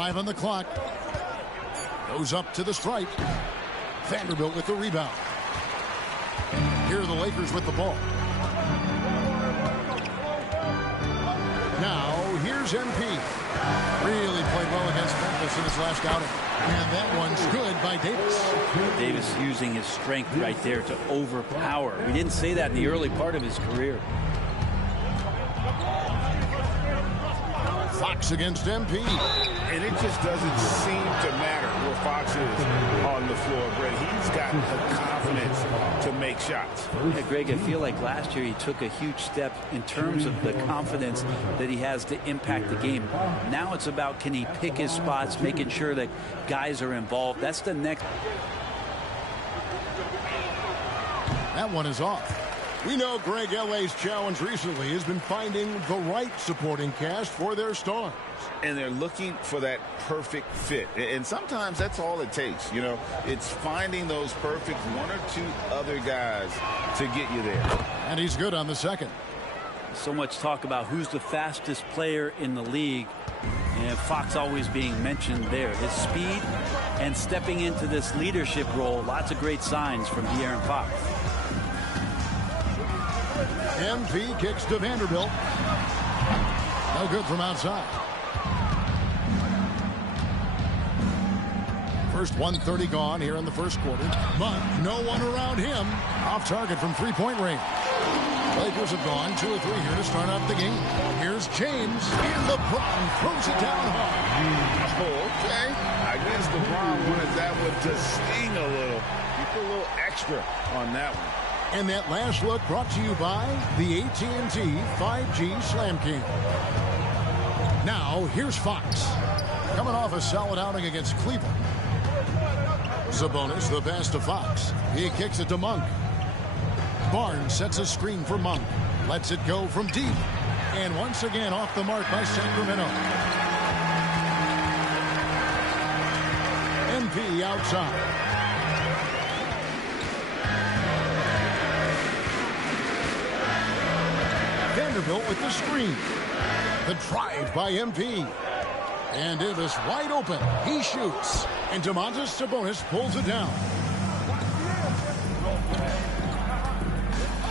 5 on the clock. Goes up to the stripe. Vanderbilt with the rebound. Here are the Lakers with the ball. Now, here's MP. Really played well against Memphis in his last outing. And that one's good by Davis. Davis using his strength right there to overpower. We didn't say that in the early part of his career. Fox against MP. And it just doesn't seem to matter where Fox is on the floor, Greg. He's got the confidence to make shots. Yeah, Greg, I feel like last year he took a huge step in terms of the confidence that he has to impact the game. Now it's about, can he pick his spots, making sure that guys are involved. That's the next. That one is off. We know Greg, LA's challenge recently has been finding the right supporting cast for their stars. And they're looking for that perfect fit. And sometimes that's all it takes. You know, it's finding those perfect one or two other guys to get you there. And he's good on the second. So much talk about who's the fastest player in the league. And Fox always being mentioned there. His speed and stepping into this leadership role. Lots of great signs from De'Aaron Fox. MP kicks to Vanderbilt. No good from outside. First 1:30 gone here in the first quarter. Monk, no one around him. Off target from three-point range. Lakers have gone 2 or 3 here to start out the game. Here's James, and LeBron throws it down hard. Oh, okay. I guess LeBron wanted that one to sting a little. You put a little extra on that one. And that last look brought to you by the AT&T 5G Slam King. Now, here's Fox. Coming off a solid outing against Cleveland. Sabonis, the pass to Fox. He kicks it to Monk. Barnes sets a screen for Monk. Lets it go from deep. And once again off the mark by Sacramento. MP outside. Vanderbilt with the screen. The drive by MP. And Davis wide open. He shoots. And Domantas Sabonis pulls it down.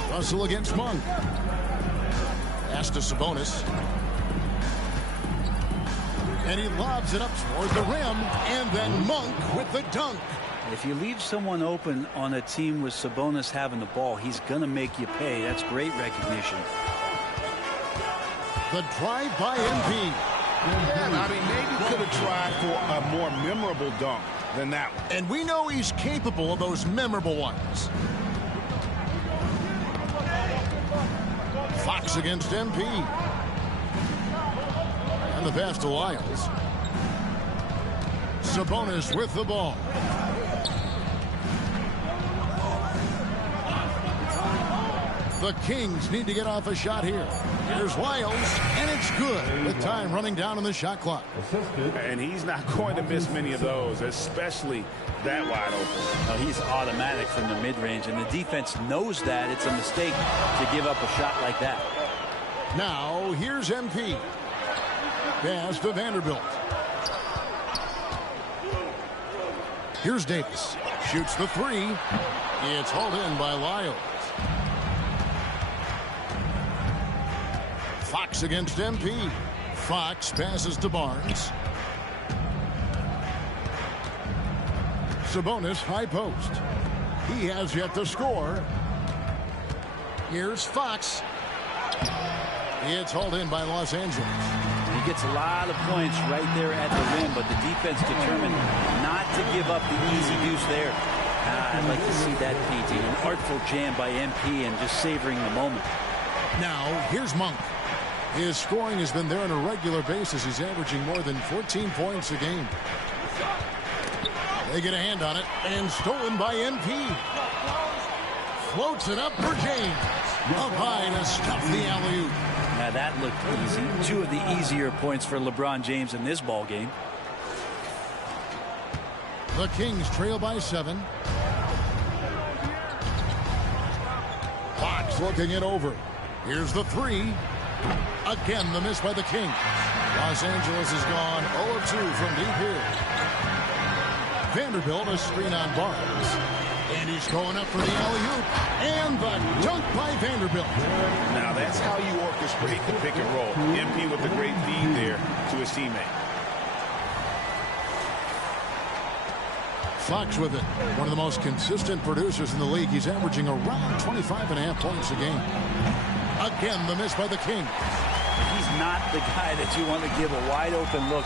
Russell against Monk. Pass to Sabonis. And he lobs it up toward the rim. And then Monk with the dunk. If you leave someone open on a team with Sabonis having the ball, he's going to make you pay. That's great recognition. The drive by MP. Yeah, I mean, maybe could have tried for a more memorable dunk than that one. And we know he's capable of those memorable ones. Fox against MP. And the pass to Lyles. Sabonis with the ball. The Kings need to get off a shot here. Here's Lyles, and it's good with time running down on the shot clock. And he's not going to miss many of those, especially that wide open. He's automatic from the mid-range, and the defense knows that. It's a mistake to give up a shot like that. Now, here's MP. Pass to Vanderbilt. Here's Davis. Shoots the three. It's hauled in by Lyles. Fox against MP. Fox passes to Barnes. Sabonis high post. He has yet to score. Here's Fox. It's hauled in by Los Angeles. He gets a lot of points right there at the rim, but the defense determined not to give up the easy deuce there. I'd like to see that painting. An artful jam by MP and just savoring the moment. Now, here's Monk. His scoring has been there on a regular basis. He's averaging more than 14 points a game. They get a hand on it, and stolen by MP. Floats it up for James. Up high to stuff the alley-oop. Now that looked easy. 2 of the easier points for LeBron James in this ball game. The Kings trail by 7. Fox looking it over. Here's the three. Again, the miss by the Kings. Los Angeles has gone 0 of 2 from deep here. Vanderbilt a screen on Barnes. And he's going up for the alley-oop. And the dunk by Vanderbilt. Now that's how you orchestrate the pick and roll. MP with a great feed there to his teammate. Fox with it. One of the most consistent producers in the league. He's averaging around 25.5 points a game. Again, the miss by the King. He's not the guy that you want to give a wide open look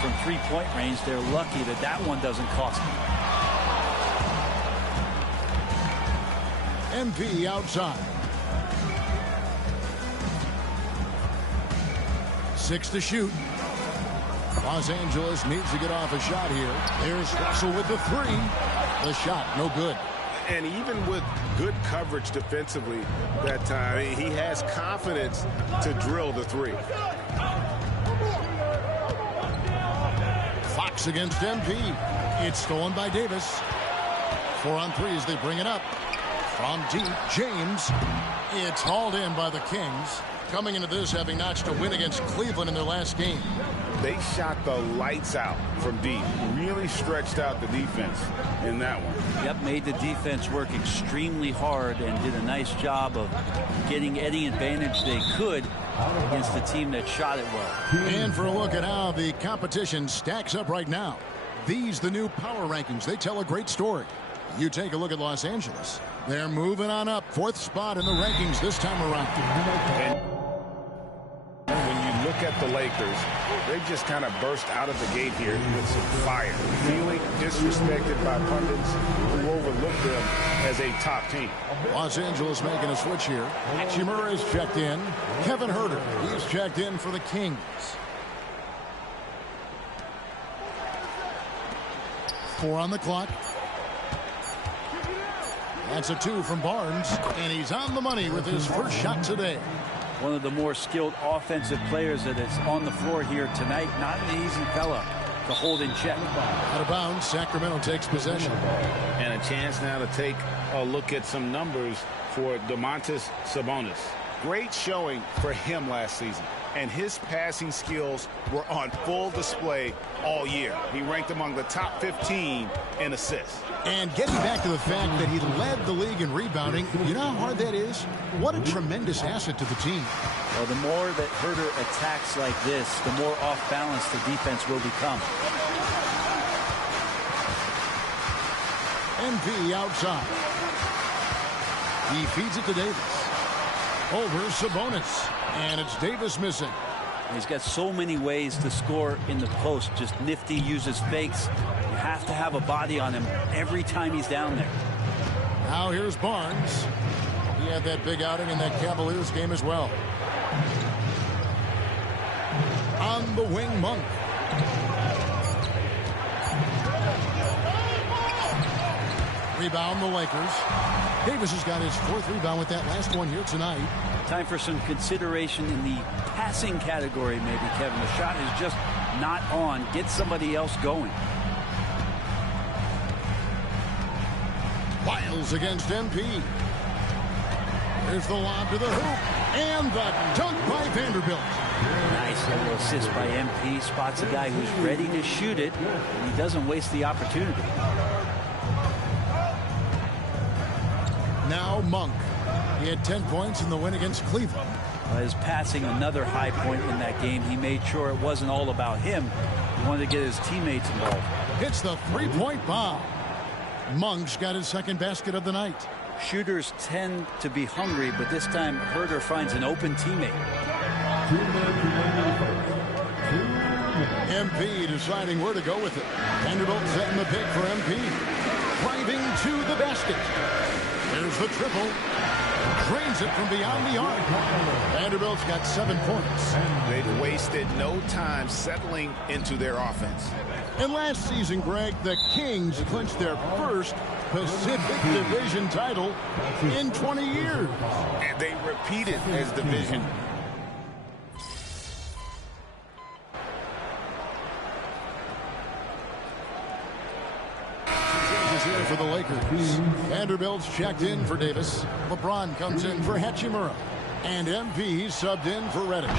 from three-point range. They're lucky that that one doesn't cost them. MP outside. 6 to shoot. Los Angeles needs to get off a shot here. There's Russell with the 3. The shot, no good. And even with good coverage defensively that time, he has confidence to drill the 3. Fox against MP. It's stolen by Davis. 4 on 3 as they bring it up. From deep, James. It's hauled in by the Kings. Coming into this, having notched a win against Cleveland in their last game. They shot the lights out from deep. Really stretched out the defense in that one. Yep, made the defense work extremely hard and did a nice job of getting any advantage they could against the team that shot it well. And for a look at how the competition stacks up right now. These, the new power rankings, they tell a great story. You take a look at Los Angeles. They're moving on up. 4th spot in the rankings this time around. And when you look at the Lakers, they just kind of burst out of the gate here with some fire. Feeling disrespected by pundits who overlook them as a top team. Los Angeles making a switch here. Hachimura is checked in. Kevin Huerter, he's checked in for the Kings. 4 on the clock. That's a 2 from Barnes, and he's on the money with his first shot today. One of the more skilled offensive players that is on the floor here tonight. Not an easy fella to hold in check. Out of bounds, Sacramento takes possession. And a chance now to take a look at some numbers for Domantas Sabonis. Great showing for him last season, and his passing skills were on full display all year. He ranked among the top 15 in assists. And getting back to the fact that he led the league in rebounding, you know how hard that is? What a tremendous asset to the team. Well, the more that Huerter attacks like this, the more off balance the defense will become. MP outside. He feeds it to Davis. Over Sabonis. And it's Davis missing. He's got so many ways to score in the post. Just nifty, uses fakes. You have to have a body on him every time he's down there. Now here's Barnes. He had that big outing in that Cavaliers game as well. On the wing, Monk. Rebound the Lakers. Davis has got his 4th rebound with that last one here tonight. Time for some consideration in the passing category, maybe, Kevin. The shot is just not on. Get somebody else going. Wiles against MP. Here's the lob to the hoop. And the dunk by Vanderbilt. Nice little assist by MP. Spots a guy who's ready to shoot it, and he doesn't waste the opportunity. Now Monk. He had 10 points in the win against Cleveland. His passing, another high point in that game. He made sure it wasn't all about him. He wanted to get his teammates involved. Hits the 3-point bomb. Monk's got his 2nd basket of the night. Shooters tend to be hungry, but this time Huerter finds an open teammate. MP deciding where to go with it. Vanderbilt setting the pick for MP. Driving to the basket. There's the triple. Drains it from beyond the arc. Vanderbilt's got 7 points. They've wasted no time settling into their offense. And last season, Greg, the Kings clinched their first Pacific Division title in 20 years. And they repeated as division. Here for the Lakers. Vanderbilt's checked in for Davis. LeBron comes in for Hachimura. And MP subbed in for Reddish.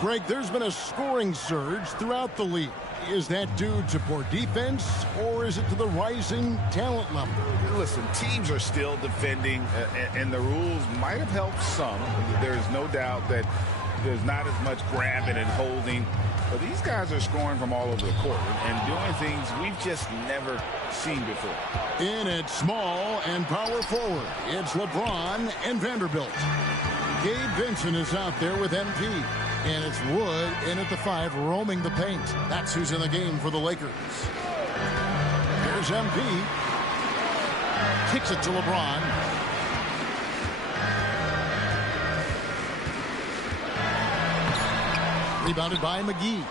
Greg, there's been a scoring surge throughout the league. Is that due to poor defense, or is it to the rising talent level? Listen, teams are still defending, and the rules might have helped some. There's no doubt that there's not as much grabbing and holding. But these guys are scoring from all over the court and doing things we've just never seen before. In at small and power forward, it's LeBron and Vanderbilt. Gabe Vincent is out there with MP. And it's Wood in at the 5, roaming the paint. That's who's in the game for the Lakers. Here's MP. Kicks it to LeBron. Rebounded by McGee.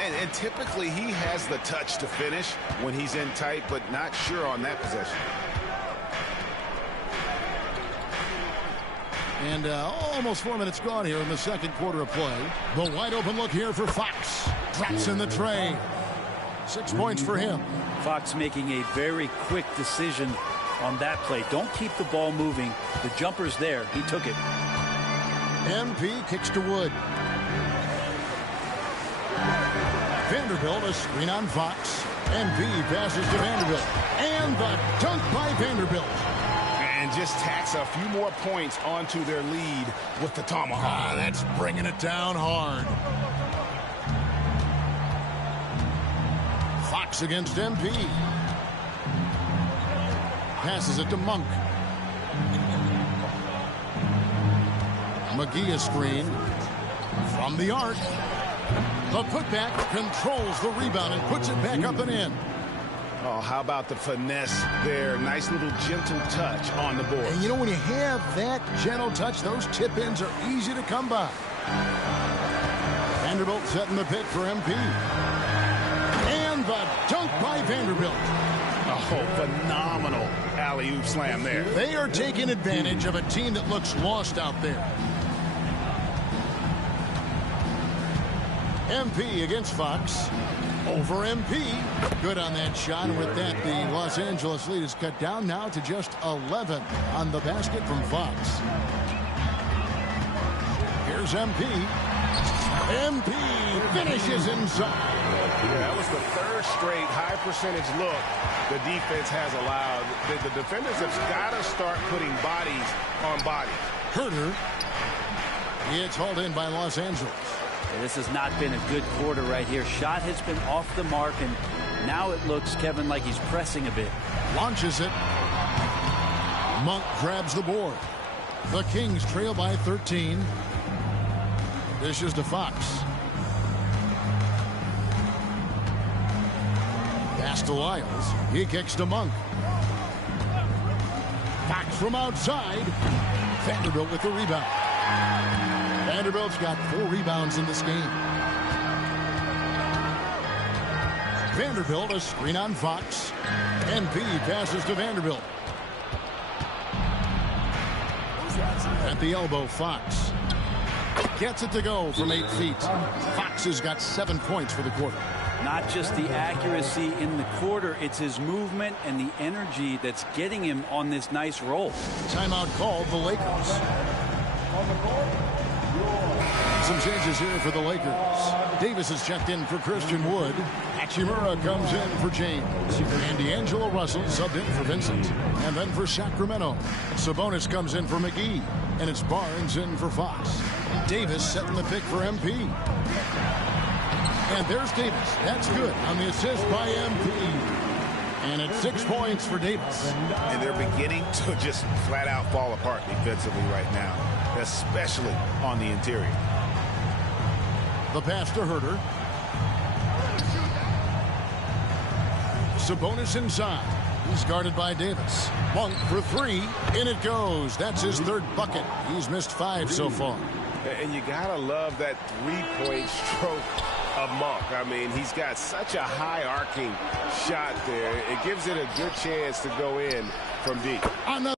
And typically he has the touch to finish when he's in tight, but not sure on that possession. And almost 4 minutes gone here in the second quarter of play. The wide open look here for Fox. Drops in the tray. 6 points for him. Fox making a very quick decision on that play. Don't keep the ball moving. The jumper's there. He took it. MP kicks to Wood. Vanderbilt, a screen on Fox. MP passes to Vanderbilt. And the dunk by Vanderbilt. And just tacks a few more points onto their lead with the tomahawk. That's bringing it down hard. Fox against MP. Passes it to Monk. McGee a screen from the arc. The putback controls the rebound and puts it back up and in. Oh, how about the finesse there? Nice little gentle touch on the board. And you know, when you have that gentle touch, those tip-ins are easy to come by. Vanderbilt setting the pick for MP. And the dunk by Vanderbilt. Oh, phenomenal alley-oop slam there. They are taking advantage of a team that looks lost out there. MP against Fox. Over MP. Good on that shot. And with that, the Los Angeles lead is cut down now to just 11 on the basket from Fox. Here's MP. MP finishes inside. Yeah, that was the third straight high percentage look the defense has allowed. The defenders have got to start putting bodies on bodies. Herter. It's hauled in by Los Angeles. Yeah, this has not been a good quarter right here. Shot has been off the mark, and now it looks, Kevin, like he's pressing a bit. Launches it. Monk grabs the board. The Kings trail by 13. Dishes to Fox. Pass to Lyles. He kicks to Monk. Fox from outside. Vanderbilt with the rebound. Vanderbilt's got 4 rebounds in this game. Vanderbilt, a screen on Fox. MP passes to Vanderbilt. At the elbow, Fox gets it to go from 8 feet. Fox has got 7 points for the quarter. Not just the accuracy in the quarter, it's his movement and the energy that's getting him on this nice roll. Timeout called the Lakers. Some changes here for the Lakers. Davis is checked in for Christian Wood. Hachimura comes in for James. And D'Angelo Russell subbed in for Vincent. And then for Sacramento, Sabonis comes in for McGee. And it's Barnes in for Fox. Davis setting the pick for MP. And there's Davis. That's good on the assist by MP. And it's 6 points for Davis. And they're beginning to just flat out fall apart defensively right now, especially on the interior. The pass to Herter. Sabonis inside. He's guarded by Davis. Monk for 3. In it goes. That's his 3rd bucket. He's missed 5 so far. And you got to love that three-point stroke of Monk. I mean, he's got such a high arcing shot there. It gives it a good chance to go in from deep. Another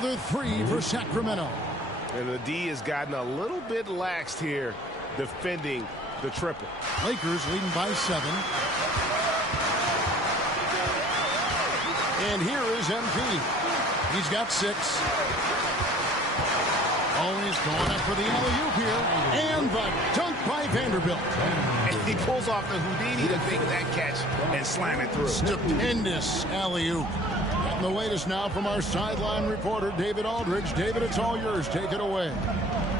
3 for Sacramento. And the D has gotten a little bit laxed here defending the triple. Lakers leading by 7. And here is MP. He's got 6. Oh, he's going up for the alley-oop here. And the dunk by Vanderbilt. And he pulls off the Houdini to make that catch and slam it through. Stupendous alley-oop. And the latest now from our sideline reporter, David Aldridge. David, it's all yours. Take it away.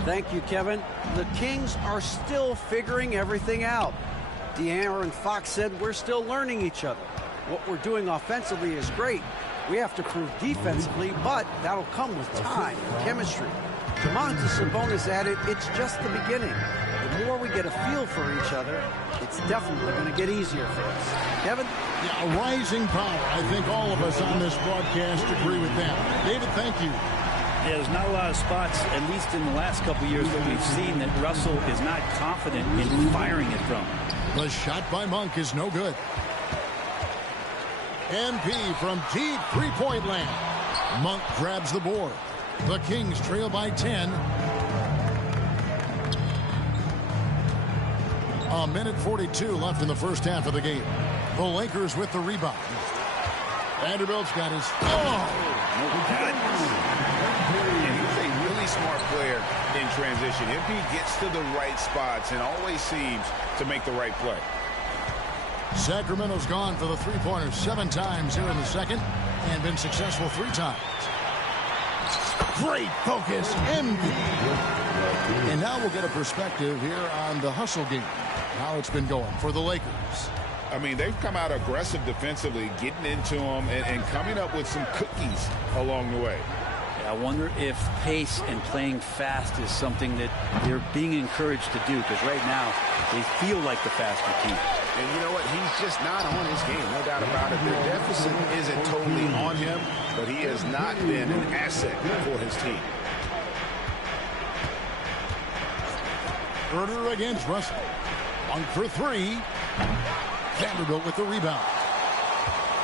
Thank you, Kevin. The Kings are still figuring everything out. De'Aaron Fox said we're still learning each other. What we're doing offensively is great. We have to prove defensively, but that'll come with time and chemistry. Domantas Sabonis added, it's just the beginning. The more we get a feel for each other, it's definitely going to get easier for us. Kevin? Yeah, rising power. I think all of us on this broadcast agree with that. David, thank you. Yeah, there's not a lot of spots, at least in the last couple of years, that we've seen that Russell is not confident in firing it from. The shot by Monk is no good. MP from deep three-point land. Monk grabs the board. The Kings trail by 10. A minute 42 left in the first half of the game. The Lakers with the rebound. Vanderbilt's got his... And he's a really smart player in transition. MP gets to the right spots and always seems to make the right play. Sacramento's gone for the three-pointers 7 times here in the second and been successful 3 times. Great focus, MP. And now we'll get a perspective here on the hustle game, how it's been going for the Lakers. I mean, they've come out aggressive defensively, getting into them and coming up with some cookies along the way. I wonder if pace and playing fast is something that they're being encouraged to do, because right now they feel like the faster team. And you know what? He's just not on his game, no doubt about it. The deficit isn't totally on him, but he has not been an asset for his team. Herder against Russell. Monk for 3. Vanderbilt with the rebound.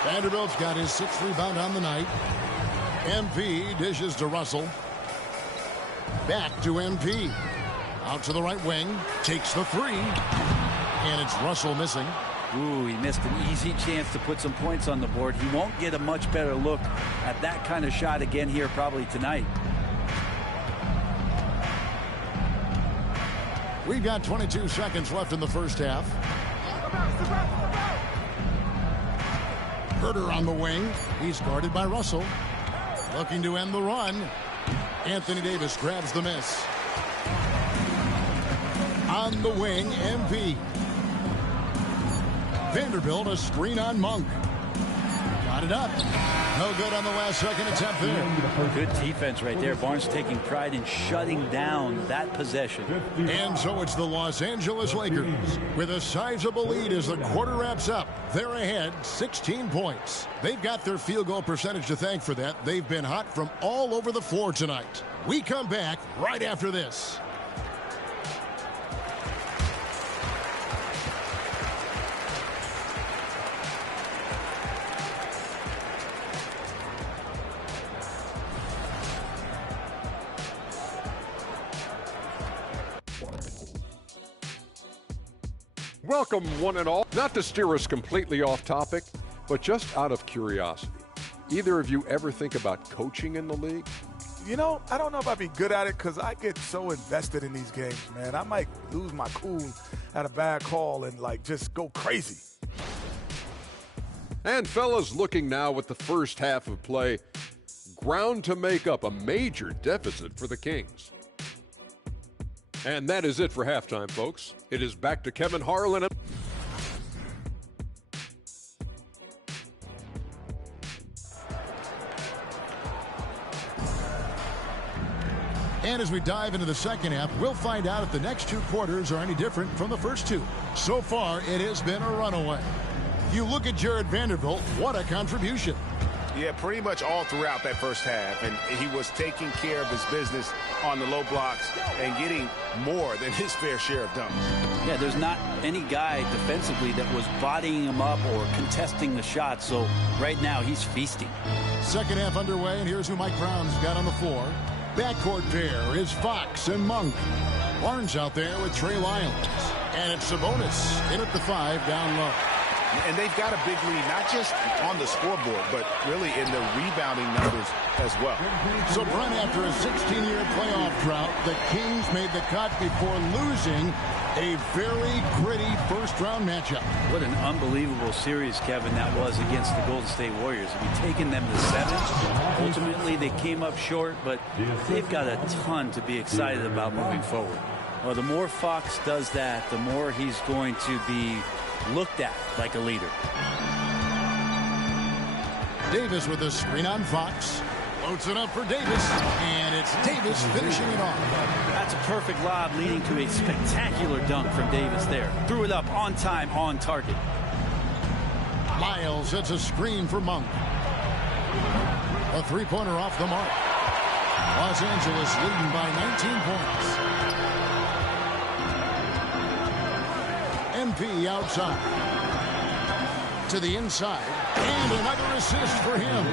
Vanderbilt's got his 6th rebound on the night. MP dishes to Russell. Back to MP. Out to the right wing. Takes the 3. And it's Russell missing. Ooh, he missed an easy chance to put some points on the board. He won't get a much better look at that kind of shot again here probably tonight. We've got 22 seconds left in the first half. Herder on the wing. He's guarded by Russell. Looking to end the run. Anthony Davis grabs the miss. On the wing, MP. Vanderbilt, a screen on Monk. Got it up. No good on the last second attempt there. Good defense right there. Barnes taking pride in shutting down that possession. And so it's the Los Angeles Lakers with a sizable lead as the quarter wraps up. They're ahead 16 points. They've got their field goal percentage to thank for that. They've been hot from all over the floor tonight. We come back right after this. Welcome, one and all. Not to steer us completely off topic, but just out of curiosity. Either of you ever think about coaching in the league? You know, I don't know if I'd be good at it because I get so invested in these games, man. I might lose my cool at a bad call and, like, just go crazy. And fellas, looking now at the first half of play, ground to make up a major deficit for the Kings. And that is it for halftime, folks. It is back to Kevin Harlan. And as we dive into the second half, we'll find out if the next 2 quarters are any different from the first 2. So far, it has been a runaway. You look at Jared Vanderbilt, what a contribution. Yeah, pretty much all throughout that first half, and he was taking care of his business on the low blocks and getting more than his fair share of dunks. Yeah, there's not any guy defensively that was bodying him up or contesting the shot, so right now he's feasting. Second half underway, and here's who Mike Brown's got on the floor. Backcourt pair is Fox and Monk. Barnes out there with Trey Lyons. And it's Sabonis in at the 5 down low. And they've got a big lead, not just on the scoreboard, but really in the rebounding numbers as well. So, Brent, after a 16-year playoff drought, the Kings made the cut before losing a very gritty first-round matchup. What an unbelievable series, Kevin, that was against the Golden State Warriors. I mean, taking them to 7. Ultimately, they came up short, but they've got a ton to be excited about moving forward. Well, the more Fox does that, the more he's going to be looked at like a leader. Davis with a screen on Fox. Floats it up for Davis, and it's Davis finishing it off. That's a perfect lob leading to a spectacular dunk from Davis there. Threw it up on time, on target. Lyles sets a screen for Monk. A three-pointer off the mark. Los Angeles leading by 19 points. MP outside. To the inside. And another assist for him.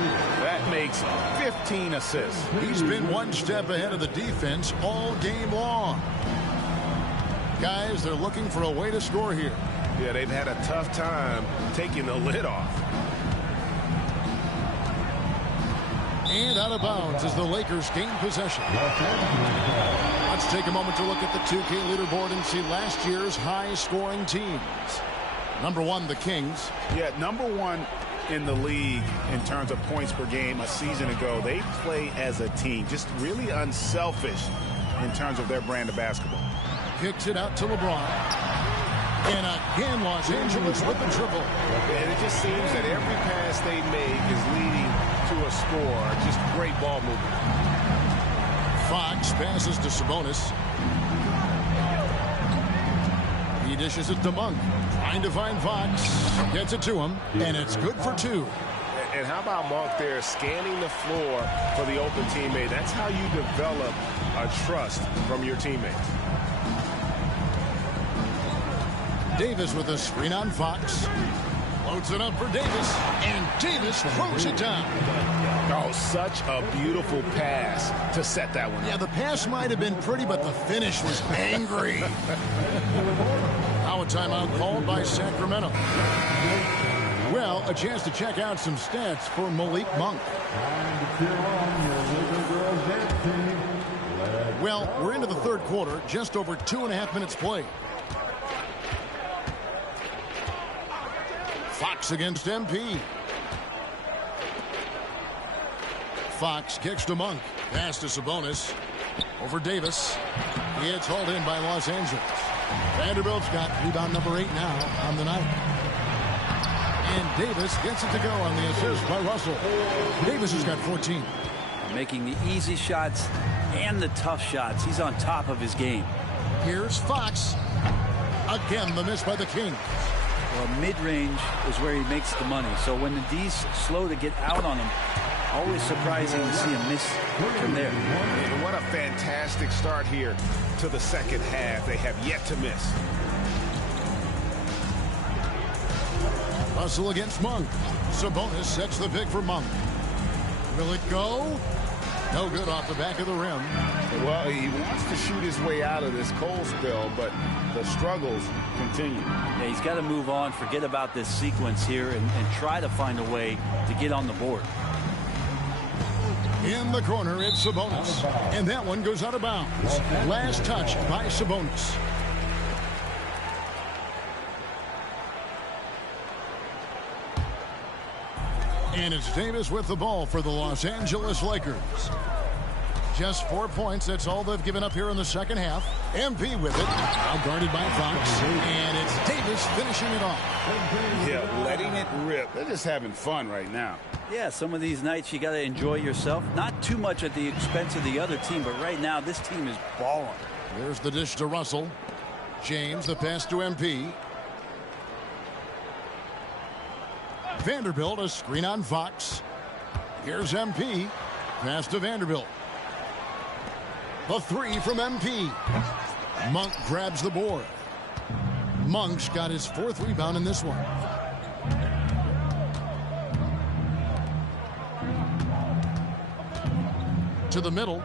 That makes 15 assists. He's been one step ahead of the defense all game long. Guys, they're looking for a way to score here. Yeah, they've had a tough time taking the lid off. And out of bounds as the Lakers gain possession. Let's take a moment to look at the 2K leaderboard and see last year's high-scoring teams. Number 1, the Kings. Yeah, number 1 in the league in terms of points per game a season ago. They play as a team, just really unselfish in terms of their brand of basketball. Kicks it out to LeBron. And again, Los Angeles with the triple. And it just seems that every pass they make is leading to a score. Just great ball movement. Fox passes to Sabonis. He dishes it to Monk. Trying to find Fox. Gets it to him. And it's good for 2. And how about Monk there scanning the floor for the open teammate? That's how you develop a trust from your teammates. Davis with a screen on Fox. Loads it up for Davis. And Davis throws it down. Oh, such a beautiful pass to set that one up. Yeah, the pass might have been pretty, but the finish was angry. Now a timeout called by Sacramento. Well, a chance to check out some stats for Malik Monk. Well, we're into the third quarter, just over 2.5 minutes played. Fox against MP. Fox kicks to Monk. Pass to Sabonis. Over Davis. It's hauled in by Los Angeles. Vanderbilt's got rebound number 8 now on the night. And Davis gets it to go on the assist by Russell. Davis has got 14. Making the easy shots and the tough shots. He's on top of his game. Here's Fox. Again, the miss by the Kings. Well, mid-range is where he makes the money. So when the D's slow to get out on him, always surprising to see a miss from there. And what a fantastic start here to the second half. They have yet to miss. Russell against Monk. Sabonis sets the pick for Monk. Will it go? No good off the back of the rim. Well, he wants to shoot his way out of this cold spell, but the struggles continue. Yeah, he's got to move on, forget about this sequence here, and try to find a way to get on the board. In the corner, it's Sabonis. And that one goes out of bounds. Last touch by Sabonis. And it's Davis with the ball for the Los Angeles Lakers. Just 4 points. That's all they've given up here in the second half. MP with it. Now guarded by Fox. And it's Davis finishing it off. Yeah, letting it rip. They're just having fun right now. Yeah, some of these nights you got to enjoy yourself. Not too much at the expense of the other team, but right now this team is balling. There's the dish to Russell. James, the pass to MP. Vanderbilt, a screen on Fox. Here's MP. Pass to Vanderbilt. The three from MP. Monk grabs the board. Monk's got his 4th rebound in this one. To the middle.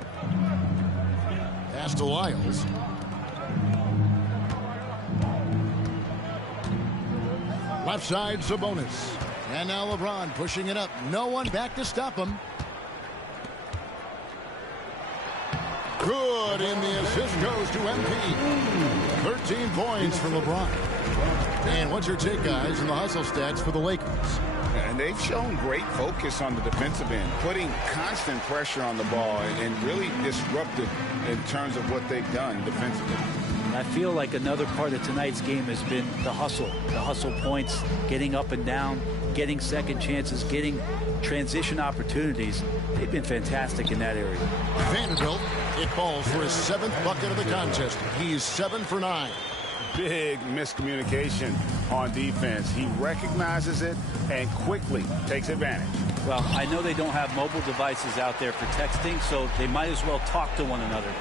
Pass to Lyles. Left side, Sabonis. And now LeBron pushing it up. No one back to stop him. Good, and the assist goes to MP. 13 points for LeBron. And what's your take, guys, in the hustle stats for the Lakers? And they've shown great focus on the defensive end, putting constant pressure on the ball and really disruptive in terms of what they've done defensively. I feel like another part of tonight's game has been the hustle points, getting up and down, getting second chances, getting transition opportunities. They've been fantastic in that area. Vanderbilt, it falls for his 7th bucket of the contest. He's 7 for 9. Big miscommunication on defense. He recognizes it and quickly takes advantage. Well, I know they don't have mobile devices out there for texting, so they might as well talk to one another.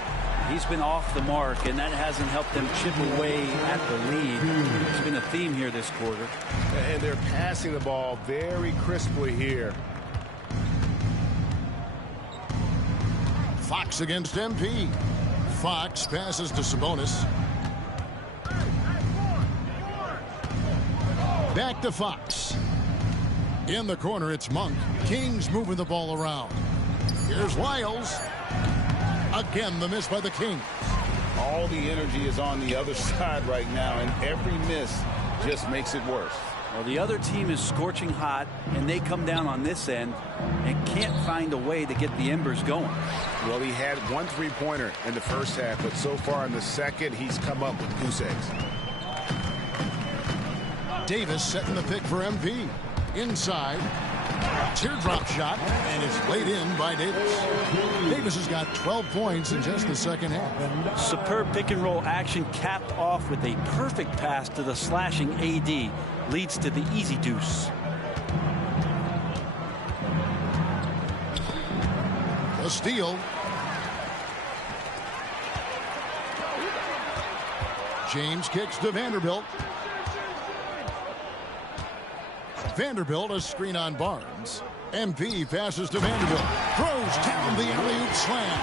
He's been off the mark, and that hasn't helped them chip away at the lead. It's been a theme here this quarter. And they're passing the ball very crisply here. Fox against MP. Fox passes to Sabonis. Back to Fox. In the corner, it's Monk. Kings moving the ball around. Here's Lyles. Again, the miss by the Kings. All the energy is on the other side right now, and every miss just makes it worse. Well, the other team is scorching hot, and they come down on this end and can't find a way to get the embers going. Well, he had 1 3-pointer in the first half, but so far in the second, he's come up with goose eggs. Davis setting the pick for MP. Inside. Teardrop shot, and it's laid in by Davis. Davis has got 12 points in just the second half. Superb pick and roll action capped off with a perfect pass to the slashing AD. Leads to the easy deuce. A steal. James kicks to Vanderbilt. Vanderbilt, a screen on Barnes. MP passes to Vanderbilt. Throws down the alley-oop slam.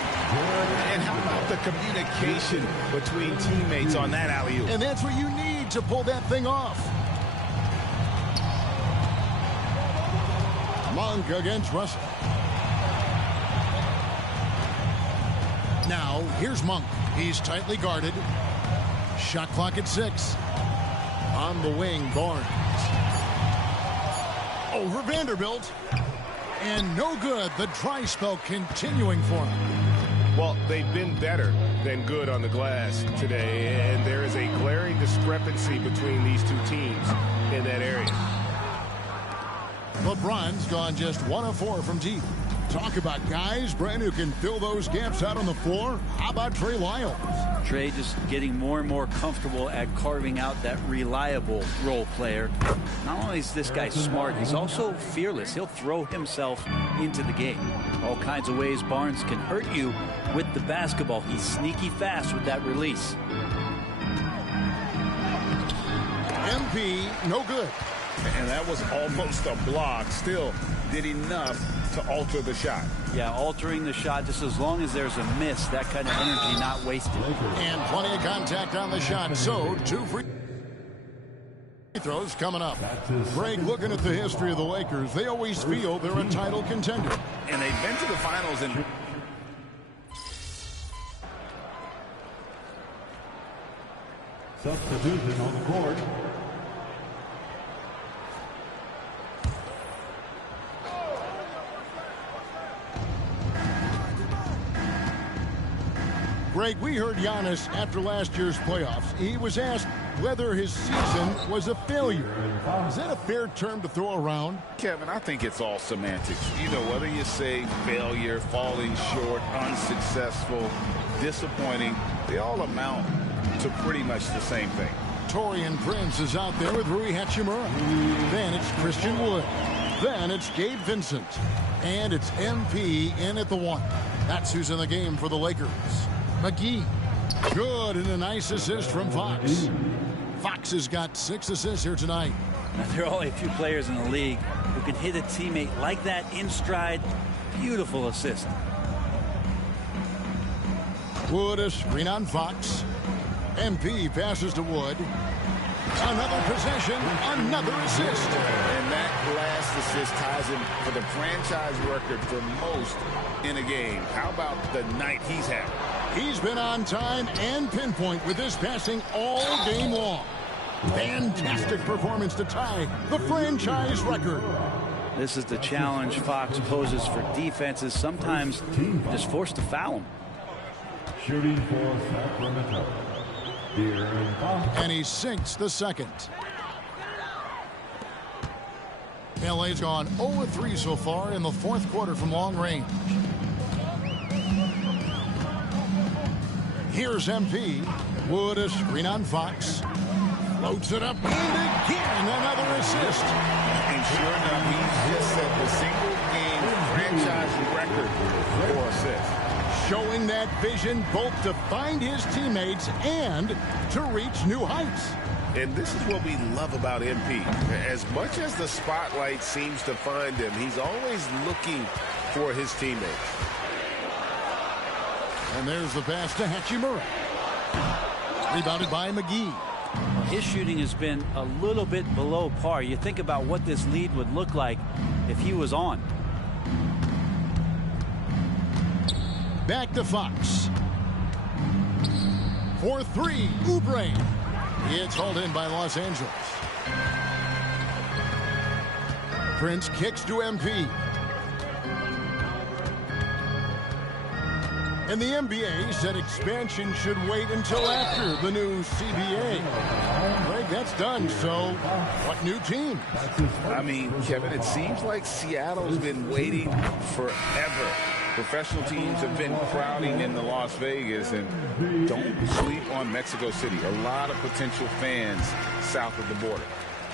And how about the communication between teammates on that alley-oop? And that's what you need to pull that thing off. Monk against Russell. Now, here's Monk. He's tightly guarded. Shot clock at 6. On the wing, Barnes. Over Vanderbilt. And no good. The dry spell continuing for him. Well, they've been better than good on the glass today, and there is a glaring discrepancy between these two teams in that area. LeBron's gone just 1 of 4 from deep. Talk about guys, Brent, who can fill those gaps out on the floor. How about Trey Lyles? Trey just getting more and more comfortable at carving out that reliable role player. Not only is this guy smart, he's also fearless. He'll throw himself into the game. All kinds of ways Barnes can hurt you with the basketball. He's sneaky fast with that release. MP, no good. And that was almost a block. Still did enough to alter the shot. Yeah, altering the shot just as long as there's a miss. That kind of energy not wasted. And plenty of contact on the shot. So 2 free throws coming up. Greg, looking at the history of the Lakers, they always feel they're a title contender. And they've been to the finals and substitution on the court. Greg, we heard Giannis after last year's playoffs. He was asked whether his season was a failure. Is that a fair term to throw around? Kevin, I think it's all semantics. You know, whether you say failure, falling short, unsuccessful, disappointing, they all amount to pretty much the same thing. Taurean Prince is out there with Rui Hachimura. Then it's Christian Wood. Then it's Gabe Vincent. And it's MP in at the 1. That's who's in the game for the Lakers. McGee. Good, and a nice assist from Fox. Fox has got 6 assists here tonight. Now, there are only a few players in the league who can hit a teammate like that in stride. Beautiful assist. Wood, a screen on Fox. MP passes to Wood. Another possession, another assist. And that last assist ties him for the franchise record for most in a game. How about the night he's had? He's been on time and pinpoint with his passing all game long. Fantastic performance to tie the franchise record. This is the challenge Fox poses for defenses, sometimes just forced to foul him. Shooting for Sacramento, De'Aaron Fox. And he sinks the second. LA's gone 0-3 so far in the fourth quarter from long range. Here's MP. Wood a screen on Fox. Floats it up. And again, another assist. And sure enough, he's just set the single-game franchise record for assists. Showing that vision both to find his teammates and to reach new heights. And this is what we love about MP. As much as the spotlight seems to find him, he's always looking for his teammates. And there's the pass to Hachimura. Rebounded by McGee. His shooting has been a little bit below par. You think about what this lead would look like if he was on. Back to Fox. For three, Oubre. It's hauled in by Los Angeles. Prince kicks to MP. And the NBA said expansion should wait until after the new CBA. Greg, that's done, so what new team? I mean, Kevin, it seems like Seattle's been waiting forever. Professional teams have been crowding into Las Vegas, and don't sleep on Mexico City. A lot of potential fans south of the border.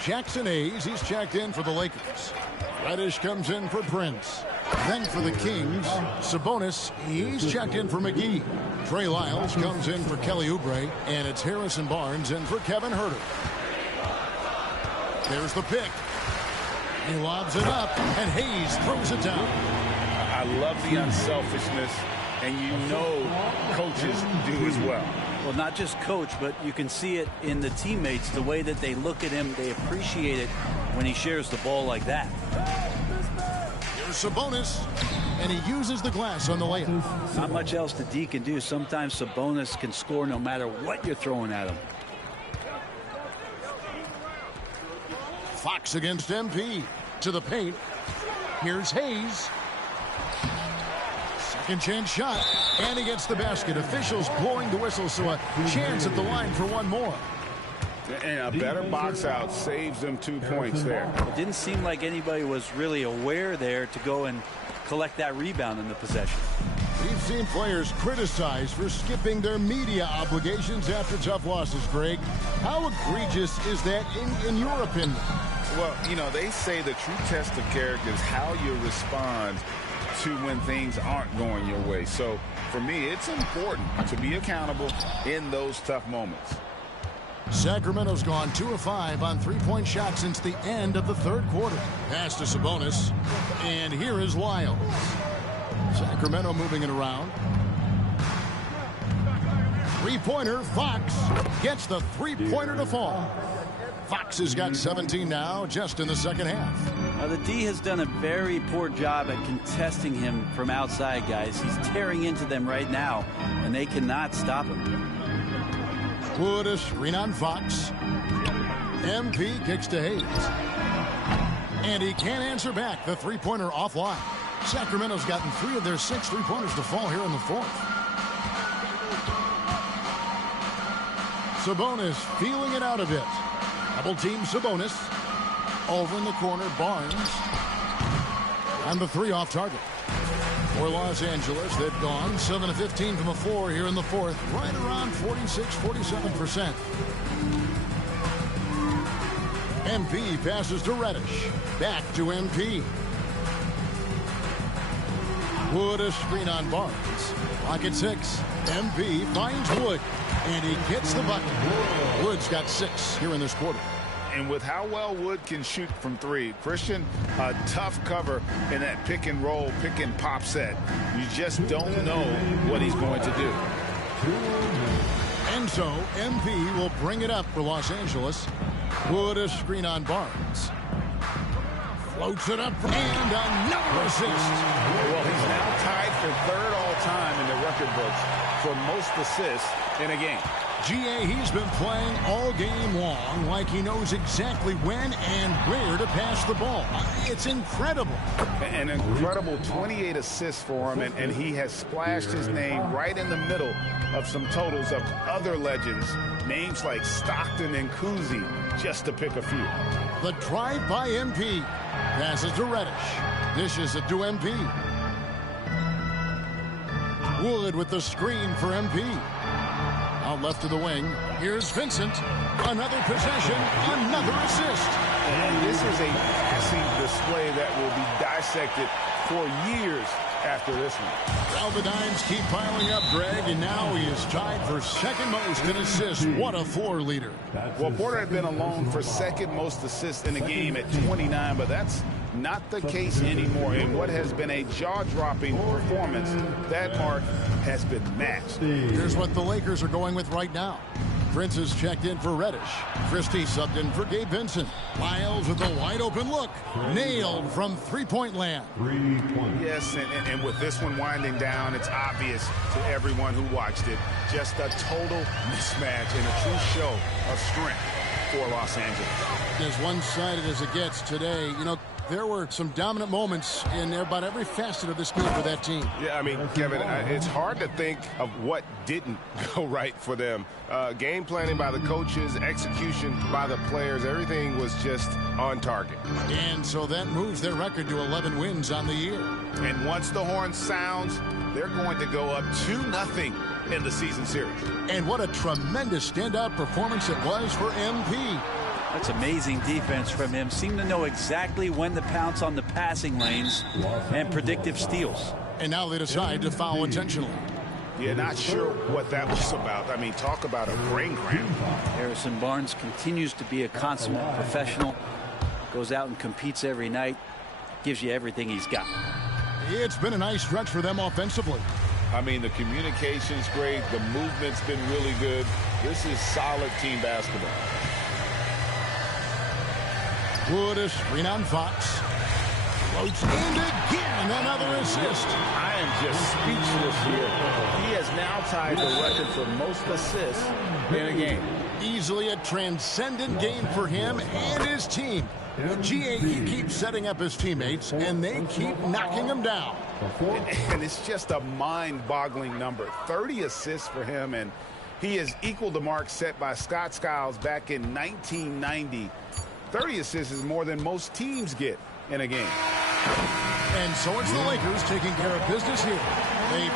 Jackson Hayes, he's checked in for the Lakers. Reddish comes in for Prince. Then for the Kings, Sabonis, he's checked in for McGee. Trey Lyles comes in for Kelly Oubre, and it's Harrison Barnes in for Kevin Huerter. There's the pick. He lobs it up, and Hayes throws it down. I love the unselfishness, and you know coaches do as well. Well, not just coach, but you can see it in the teammates, the way that they look at him. They appreciate it when he shares the ball like that. Here's Sabonis, and he uses the glass on the layup. Not much else the D can do. Sometimes Sabonis can score no matter what you're throwing at him. Fox against MP. To the paint. Here's Hayes. Second chance shot, and he gets the basket. Officials blowing the whistle, so a chance at the line for one more. And a better box out saves them 2 points there. It didn't seem like anybody was really aware there to go and collect that rebound in the possession. We've seen players criticized for skipping their media obligations after tough losses, Greg. How egregious is that in your opinion? Well, you know, they say the true test of character is how you respond to when things aren't going your way. So for me, it's important to be accountable in those tough moments. Sacramento's gone 2 of 5 on three-point shots since the end of the third quarter. Pass to Sabonis, and here is Lyles. Sacramento moving it around. Three-pointer, Fox gets the three-pointer to fall. Fox has got 17 now, just in the second half. Now, the D has done a very poor job at contesting him from outside, guys. He's tearing into them right now, and they cannot stop him. Wood a screen on Fox. MP kicks to Hayes. And he can't answer back. The three-pointer offline. Sacramento's gotten 3 of their 6 three-pointers to fall here in the fourth. Sabonis feeling it out a bit. Double team Sabonis. Over in the corner, Barnes. And the 3 off target. For Los Angeles, they've gone 7 of 15 from the floor here in the fourth. Right around 46-47%. MP passes to Reddish. Back to MP. Wood a screen on Barnes. Clock at 6. MP finds Wood. And he gets the bucket. Wood's got 6 here in this quarter. And with how well Wood can shoot from 3, Christian, a tough cover in that pick and roll, pick and pop set. You just don't know what he's going to do. And so MP will bring it up for Los Angeles. Wood a screen on Barnes. Floats it up and another assist. Well, he's now tied for third all-time in the record books for most assists in a game. GA, he's been playing all game long like he knows exactly when and where to pass the ball. It's incredible. An incredible 28 assists for him, and he has splashed his name right in the middle of some totals of other legends, names like Stockton and Cousy, just to pick a few. The drive by MP. Passes to Reddish. Dishes it to MP. Wood with the screen for MP. Out left to the wing. Here's Vincent. Another possession, another assist. And this is a passing display that will be dissected for years after this one. Now the dimes keep piling up, Greg, and now he is tied for second most in assists. What a floor leader. Well, Porter had been alone for second most assists in the game at 29, but that's not the case anymore. In what has been a jaw-dropping performance, that mark has been matched. Here's what the Lakers are going with right now. Prince is checked in for Reddish. Christie subbed in for Gabe Vincent. Miles with a wide open look. Nailed from three-point land. Yes, and with this one winding down, it's obvious to everyone who watched it. Just a total mismatch and a true show of strength for Los Angeles. As one-sided as it gets today, you know, there were some dominant moments in about every facet of this game for that team. Yeah, I mean, Kevin, it's hard to think of what didn't go right for them. Game planning by the coaches, execution by the players, everything was just on target. And so that moves their record to 11 wins on the year. And once the horn sounds, they're going to go up 2-0 in the season series. And what a tremendous standout performance it was for MP. That's amazing defense from him. Seemed to know exactly when to pounce on the passing lanes and predictive steals. And now they decide to foul intentionally. Yeah, not sure what that was about. I mean, talk about a brain cramp. Harrison Barnes continues to be a consummate professional. Goes out and competes every night. Gives you everything he's got. It's been a nice stretch for them offensively. I mean, the communication's great. The movement's been really good. This is solid team basketball. Wood a screen on Fox. Floats and again another assist. I am just speechless here. He has now tied the record for most assists in a game. Easily a transcendent game for him and his team. GA, he keeps setting up his teammates, and they keep knocking him down. And it's just a mind-boggling number. 30 assists for him, and he has equaled the mark set by Scott Skiles back in 1990. 30 assists is more than most teams get in a game. And so it's the Lakers taking care of business here. They